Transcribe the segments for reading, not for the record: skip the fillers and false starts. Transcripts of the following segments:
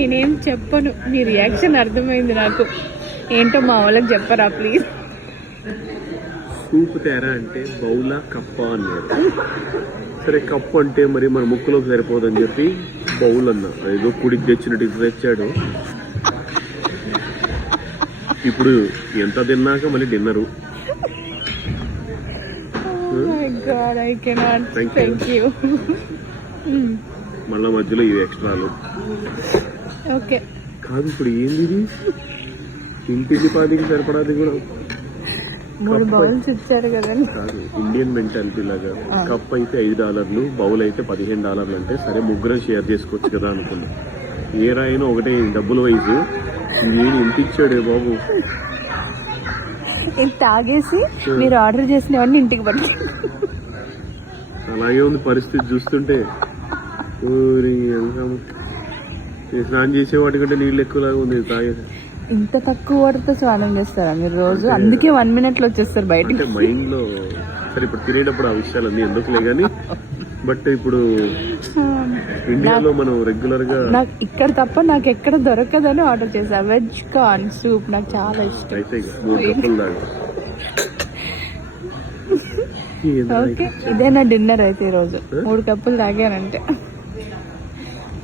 నేనేం చెప్పను, నీ రియాక్షన్ అర్థమైంది నాకు. ఏంటో మా వాళ్ళకి చెప్పరా ప్లీజ్. సూప్ తేరా అంటే బౌలా కప్ప అన్నారు. సరే కప్పు అంటే మరి మన ముక్కులోకి సరిపోదని చెప్పి బౌల్ అన్నా. ఏదో కుడికి తెచ్చినట్టు ఇది తెచ్చాడు. ఇప్పుడు ఎంత తిన్నాక మళ్ళీ డిన్నరు. మళ్ళా మధ్యలో ఇవి ఎక్స్ట్రాలు. ఓకే కాదు ఇప్పుడు ఏంది ఇది, ఇంటికి పాదికి సరిపడాది కూడా. కాదు ఇండియన్ మెంటాలిటీ లాగా. కప్ అయితే $5, బౌల్ అయితే $15 అంటే సరే ముగ్గురం షేర్ చేసుకోవచ్చు కదా అనుకున్నా. ఏ రాయినా ఒకటే డబ్బుల వైజు నేను ఇంత ఇచ్చాడే బాబు. తాగేసి మీరు ఆర్డర్ చేసినవన్నీ ఇంటికి పట్టి. అలాగే ఉంది పరిస్థితి చూస్తుంటే. స్నానం చేసే వాటికంటే నీళ్ళు ఎక్కువలాగా ఉంది తాగేసి. ఇంత తక్కువ వాటర్తో స్నానం చేస్తారా మీరు రోజు? అందుకే 1 minute లో వచ్చేస్తారు బయటకి. మైండ్ లో సరే ఇప్పుడు తినేటప్పుడు ఆ విషయాలన్నీ ఎందుకులే గానీ, బట్ ఇప్పుడు ఇండియాలో మనం రెగ్యులర్ గా నాకు ఇక్కడ తప్ప నాకు ఎక్కడ దొరకదని ఆర్డర్ చేశా. వెజ్ కార్న్ సూప్ నాకు చాలా ఇష్టం. అయితే 3 కప్పులు దాకా. ఓకే ఇదే నా డిన్నర్ అయితే ఈరోజు. 3 కప్పులు తాగానంటే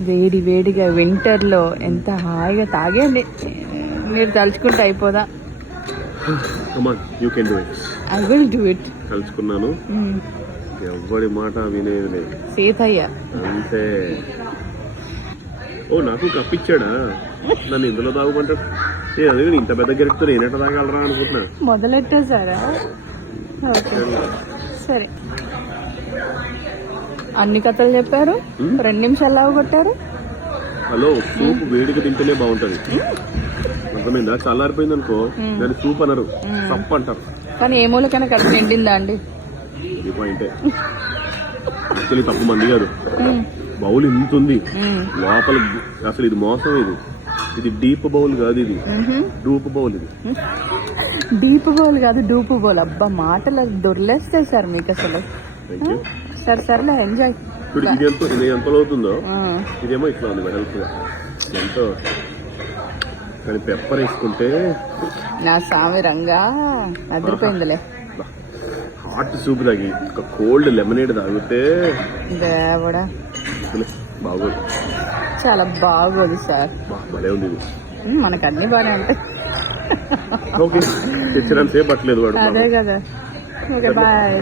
వేడి వేడిగా వింటర్ లో ఎంత హాయిగా తాగండి. మీరు తలుచుకుంటే అయిపోదా? I will do it. తలుచుకున్నాను. ఎవరి మాట వినేది లేదు. సీతయ్య అంతే. ఓ నాకు కప్పిచ్చాడా, నన్ను ఇందులో తాగుమంటాడు. అదే ఇంత పెద్ద గెలుపుతో నేనెట తాగలరా అనుకుంటున్నా. మొదలెట్టేసారా? ఓకే సరే. అన్ని కథలు చెప్పారు, 2 నిమిషాలు కొట్టారు. హలో సూప్ వేడిగా తింటేనే బాగుంటది. అర్థమైందా? చల్లారిపోయింది అనుకో దాని సూప్ అనరు, సప్ అంటారు. కానీ ఏ మూలకైనా కడుపు నిండిందా అండి? ఇది పాయింటే. యాక్చువల్లీ తప్పు మంది కాదు. బౌల్ ఇంత ఉంది లోపల. అసలు ఇది మోసం. ఇది డీప్ బౌల్ కాదు, ఇది డూప్ బౌల్. ఇది డీప్ బౌల్ కాదు, డూప్ బౌల్. అబ్బా మాటలు దొర్లేస్తాయి సార్ మీకు అసలు. సరే సర్లే ఎంజాయ్. ఇప్పుడు ఇది ఎంత అవుతుందో, ఇదేమో ఇట్లా ఉంది వెడల్పు ఎంతో. కానీ పెప్పర్ వేసుకుంటే నా సామి రంగా అదిరిపోయిందిలే. హాట్ సూప్ తాగి ఒక కోల్డ్ లెమనేడ్ తాగితే దేవుడా బాగోదు. చాలా బాగోదు సార్. భలే ఉంది ఇది. మనకు అన్ని బాగానే ఉంటాయి. ఓకే తెచ్చడానికి సేపు పట్టలేదు వాడు. అదే కదా. Okay bye.